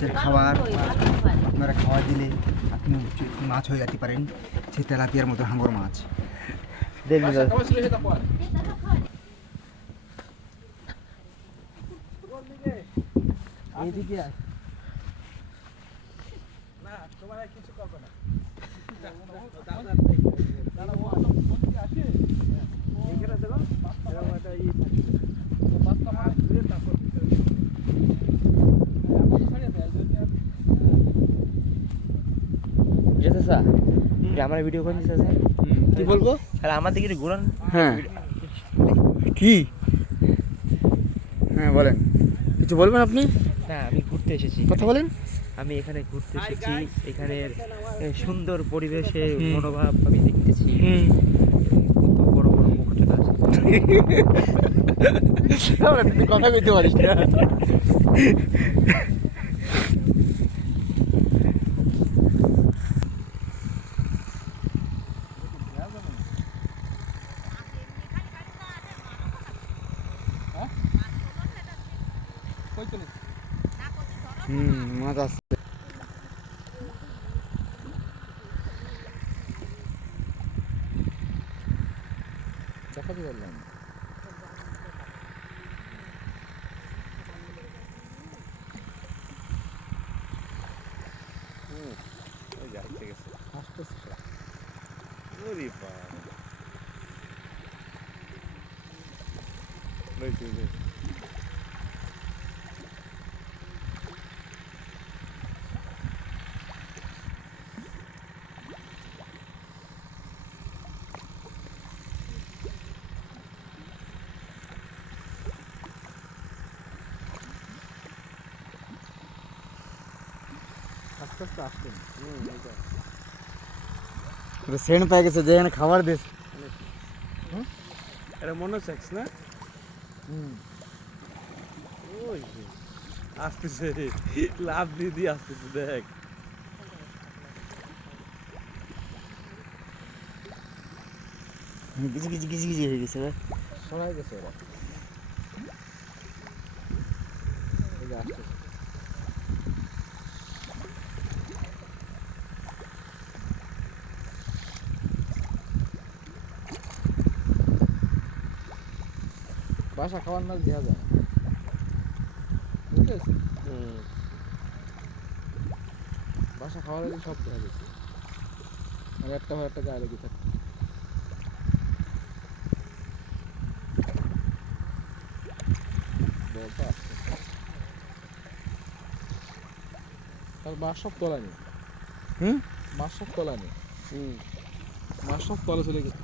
মাছের খাবার আপনারা খাওয়া দিলে আপনি মাছ হয়ে যেতে পারেন, সেই তেলাপিয়ার মতো হাঙর মাছ। এইদিকে না, তোমার কিছু করবে না। আমার ভিডিও করে দিচ্ছে স্যার, কি বলবো? তাহলে আমার দিকে ঘুরান। হ্যাঁ, কি? হ্যাঁ বলেন, কিছু বলবেন আপনি? না, আমি ঘুরতে এসেছি। কথা বলেন। আমি এখানে ঘুরতে এসেছি, এখানের সুন্দর পরিবেশে মনোভাব আমি দেখতেছি। কত বড় বড় মুকুটটা আছে। তুই কথা কইতে পারিস না। মাছ আসছে। দেখাতে পারলাম আস্তে আস্তে আসতেন। সেন্ট পেয়ে গেছে যে এখানে খাবার দিস। এটা মনোসেক্স না? ওই আসতেছে, লাভ দিয়ে আসতেছে, দেখ। গিজি গিজি গিজি গিজি হয়ে গেছে। শোনাই গেছে ওরা। এই যে আসতেছে। বাসা খাওয়ার মাছ দেওয়া যায়, বুঝতে পারছি। বাসা খাওয়ার আগে সব দেখা গেছে, আর একটা হয় একটা গায়ে লেগে থাকে। তার মাছ সব তোলা নেই। মাছ সব তোলা নেই। মাছ সব তলে চলে গেছে।